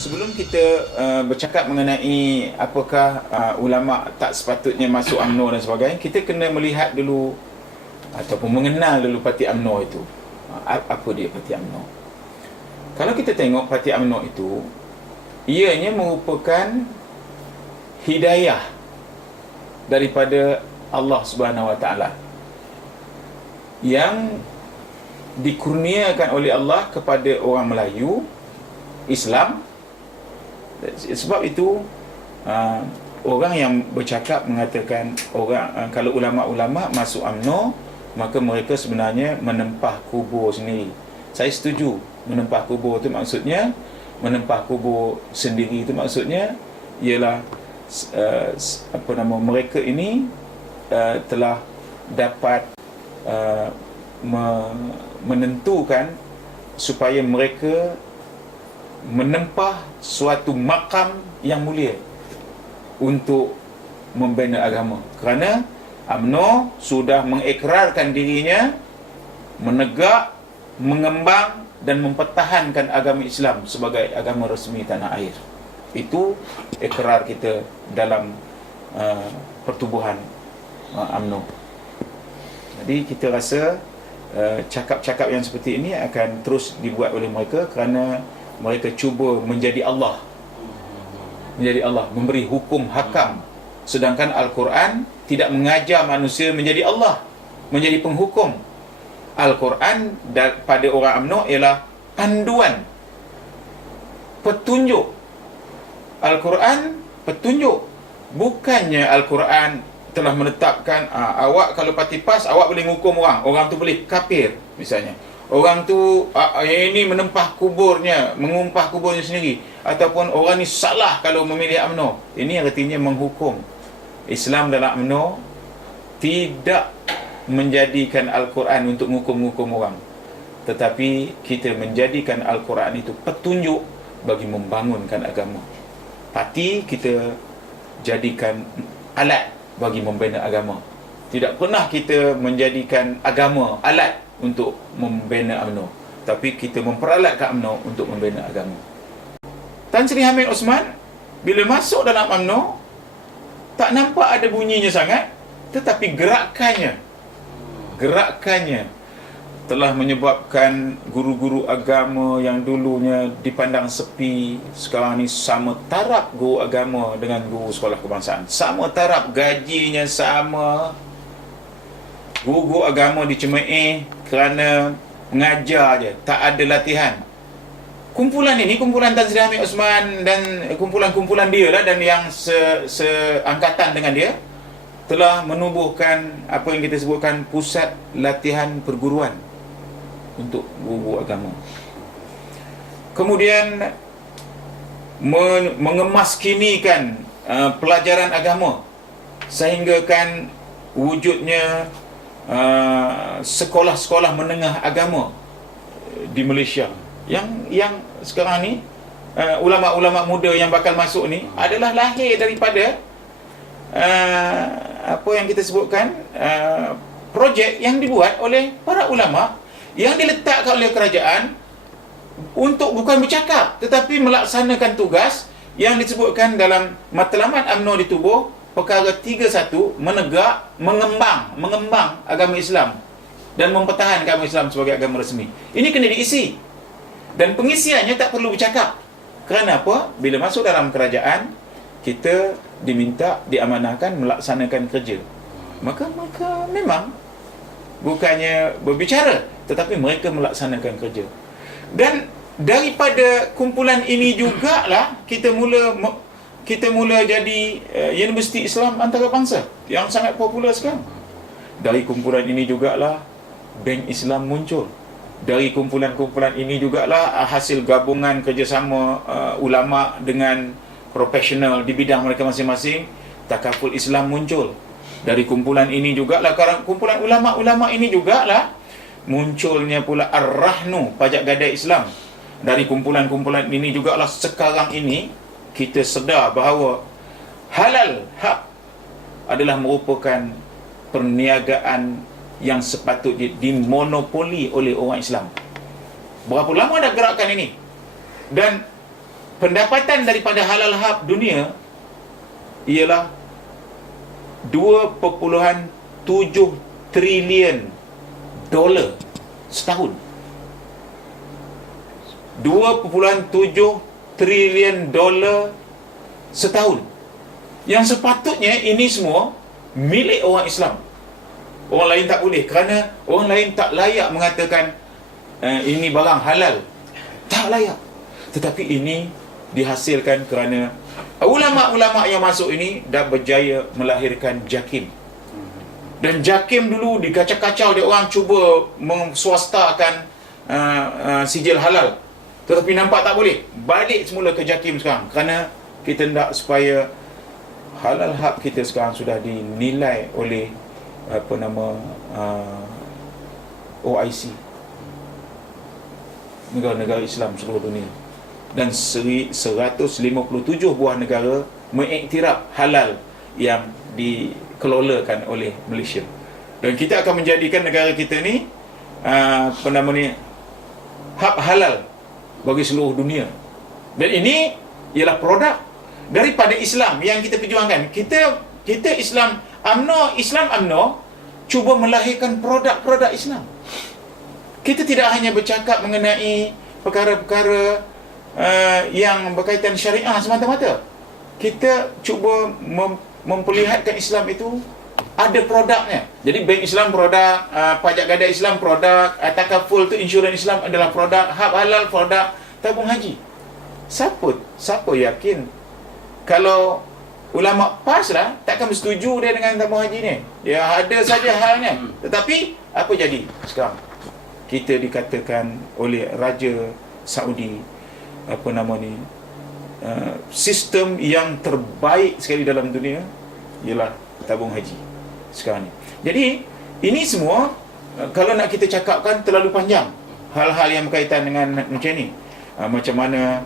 Sebelum kita bercakap mengenai apakah ulama tak sepatutnya masuk UMNO dan sebagainya, kita kena melihat dulu ataupun mengenal dulu parti UMNO itu. Apa dia parti UMNO? Kalau kita tengok parti UMNO itu, ianya merupakan hidayah daripada Allah Subhanahu Wa Taala yang dikurniakan oleh Allah kepada orang Melayu Islam. Sebab itu orang yang bercakap mengatakan kalau ulama-ulama masuk UMNO, maka mereka sebenarnya menempah kubur sendiri. Saya setuju, menempah kubur itu maksudnya, menempah kubur sendiri itu maksudnya ialah mereka ini telah dapat menentukan supaya mereka menempah suatu makam yang mulia untuk membina agama. Kerana UMNO sudah mengikrarkan dirinya menegak, mengembang dan mempertahankan agama Islam sebagai agama resmi tanah air. Itu ikrar kita dalam pertubuhan UMNO. Jadi kita rasa cakap-cakap yang seperti ini akan terus dibuat oleh mereka kerana mereka cuba menjadi Allah, memberi hukum hakam, sedangkan Al-Quran tidak mengajar manusia menjadi Allah, menjadi penghukum. Al-Quran pada orang UMNO ialah panduan, petunjuk. Al-Quran petunjuk, bukannya Al-Quran telah menetapkan awak kalau parti PAS awak boleh menghukum orang tu boleh kafir misalnya. Orang tu ini menempah kuburnya, mengumpah kuburnya sendiri, ataupun orang ni salah kalau memilih UMNO. Ini artinya menghukum. Islam dalam UMNO tidak menjadikan Al-Quran untuk menghukum orang, tetapi kita menjadikan Al-Quran itu petunjuk bagi membangunkan agama. Parti kita jadikan alat bagi membina agama. Tidak pernah kita menjadikan agama alat untuk membina UMNO, tapi kita memperalatkan UMNO untuk membina agama. Tan Sri Hamid Osman bila masuk dalam UMNO tak nampak ada bunyinya sangat, tetapi gerakannya telah menyebabkan guru-guru agama yang dulunya dipandang sepi, sekarang ni sama taraf guru agama dengan guru sekolah kebangsaan. Sama taraf, gajinya sama. Guru agama dicemai kerana mengajar je, tak ada latihan. Kumpulan ini, kumpulan Tan Sri Hamid Osman dan kumpulan-kumpulan dia lah, dan yang seangkatan dengan dia, telah menubuhkan apa yang kita sebutkan pusat latihan perguruan untuk guru agama. Kemudian mengemaskinikan pelajaran agama sehinggakan wujudnya sekolah-sekolah menengah agama di Malaysia. Yang sekarang ni ulama-ulama muda yang bakal masuk ni adalah lahir daripada apa yang kita sebutkan projek yang dibuat oleh para ulama yang diletakkan oleh kerajaan untuk bukan bercakap tetapi melaksanakan tugas yang disebutkan dalam matlamat UMNO ditubuh perkara 31, menegak, mengembang agama Islam dan mempertahankan agama Islam sebagai agama resmi. Ini kena diisi. Dan pengisiannya tak perlu bercakap. Kerana apa? Bila masuk dalam kerajaan, kita diamanahkan melaksanakan kerja. Maka memang bukannya berbicara, tetapi mereka melaksanakan kerja. Dan daripada kumpulan ini jugalah kita mula jadi Universiti Islam Antarabangsa yang sangat popular sekarang. Dari kumpulan ini jugalah Bank Islam muncul. Dari kumpulan-kumpulan ini jugalah hasil gabungan kerjasama ulama dengan profesional di bidang mereka masing-masing, Takaful Islam muncul. Dari kumpulan ini jugalah, kumpulan ulama-ulama ini jugalah munculnya pula Ar-Rahnu, Pajak Gadai Islam. Dari kumpulan-kumpulan ini jugalah sekarang ini kita sedar bahawa halal hak adalah merupakan perniagaan yang sepatutnya dimonopoli oleh orang Islam. Berapa lama dah gerakan ini? Dan pendapatan daripada halal hab dunia ialah 2.7 trilion dolar setahun. 2.7 trilion dolar setahun. Yang sepatutnya ini semua milik orang Islam. Orang lain tak boleh, kerana orang lain tak layak mengatakan ini barang halal. Tak layak. Tetapi ini dihasilkan kerana ulama-ulama yang masuk ini dah berjaya melahirkan JAKIM. Dan JAKIM dulu dikacau-kacau, dia orang cuba menswastakan sijil halal. Tetapi nampak tak boleh. Balik semula ke JAKIM sekarang, kerana kita nak supaya halal hak kita sekarang sudah dinilai oleh OIC, negara-negara Islam seluruh dunia. Dan 157 buah negara mengiktiraf halal yang dikelolakan oleh Malaysia. Dan kita akan menjadikan negara kita ni hub halal bagi seluruh dunia. Dan ini ialah produk daripada Islam yang kita perjuangkan. Kita Islam UMNO cuba melahirkan produk-produk Islam. Kita tidak hanya bercakap mengenai perkara-perkara yang berkaitan syariah semata-mata. Kita cuba memperlihatkan Islam itu ada produknya. Jadi Bank Islam produk, pajak gadai Islam produk, takaful tu insurans Islam adalah produk, hab halal produk, tabung haji. Siapa yakin kalau ulama PAS lah takkan bersetuju dia dengan tabung haji ni? Dia ada saja halnya. Tetapi apa jadi sekarang? Kita dikatakan oleh Raja Saudi sistem yang terbaik sekali dalam dunia ialah tabung haji sekarang ni. Jadi ini semua kalau nak kita cakapkan terlalu panjang, hal-hal yang berkaitan dengan macam ni, macam mana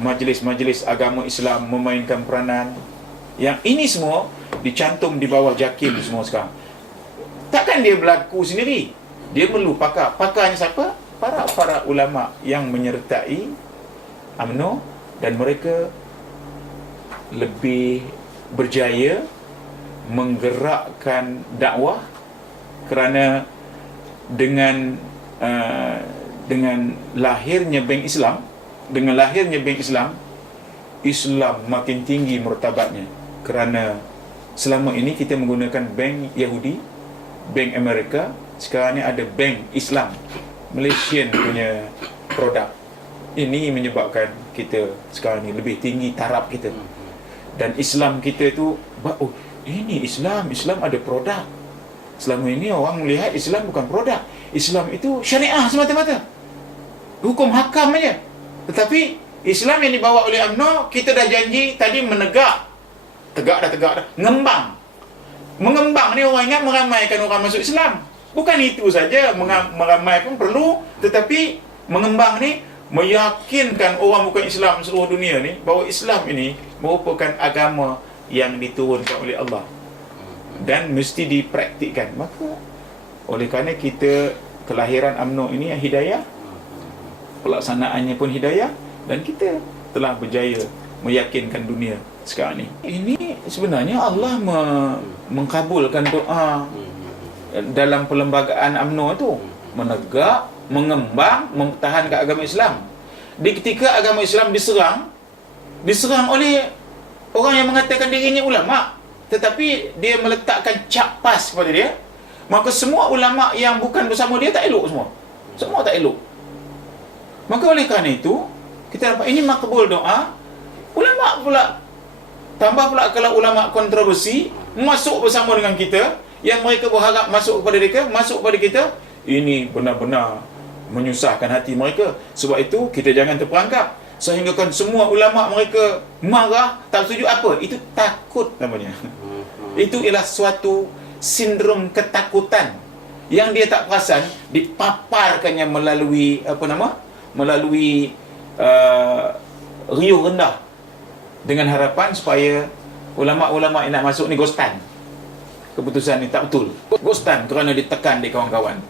majlis-majlis agama Islam memainkan peranan. Yang ini semua dicantum di bawah JAKIM semua sekarang. Takkan dia berlaku sendiri. Dia perlu pakar. Pakarnya siapa? Para ulama yang menyertai UMNO, dan mereka lebih berjaya menggerakkan dakwah, kerana dengan lahirnya Bank Islam, Islam makin tinggi martabatnya. Kerana selama ini kita menggunakan bank Yahudi, bank Amerika, sekarang ni ada bank Islam, Malaysian punya produk. Ini menyebabkan kita sekarang ni lebih tinggi taraf kita. Dan Islam kita tu, ini Islam ada produk. Selama ini orang melihat Islam bukan produk. Islam itu syariah semata-mata, hukum hakam aja. Tetapi Islam yang dibawa oleh UMNO, kita dah janji tadi tegak dah, mengembang ni. Orang ingat meramaikan orang masuk Islam. Bukan itu saja, meramai pun perlu, tetapi mengembang ni meyakinkan orang bukan Islam seluruh dunia ni bahawa Islam ini merupakan agama yang diturunkan oleh Allah dan mesti dipraktikkan. Maka oleh kerana kita kelahiran UMNO ini yang hidayah, pelaksanaannya pun hidayah, dan kita telah berjaya meyakinkan dunia sekarang ni. Ini sebenarnya Allah mengkabulkan doa dalam perlembagaan UMNO itu, menegak, mengembang, mempertahankan agama Islam. Di ketika agama Islam diserang oleh orang yang mengatakan dirinya ulama, tetapi dia meletakkan cap pas kepada dia, maka semua ulama yang bukan bersama dia tak elok semua tak elok. Maka oleh kerana itu kita dapat ini makbul doa. Ulama pula, tambah pula kalau ulama kontroversi masuk bersama dengan kita, yang mereka berharap masuk kepada kita, ini benar-benar menyusahkan hati mereka. Sebab itu kita jangan terperangkap sehingga kan semua ulama mereka marah, tak setuju. Apa? Itu takut namanya. Itu ialah suatu sindrom ketakutan yang dia tak perasan dipaparkannya melalui riuh rendah, dengan harapan supaya ulama-ulama yang nak masuk ni ghostan. Keputusan ni tak betul, ghostan kerana ditekan di kawan-kawan.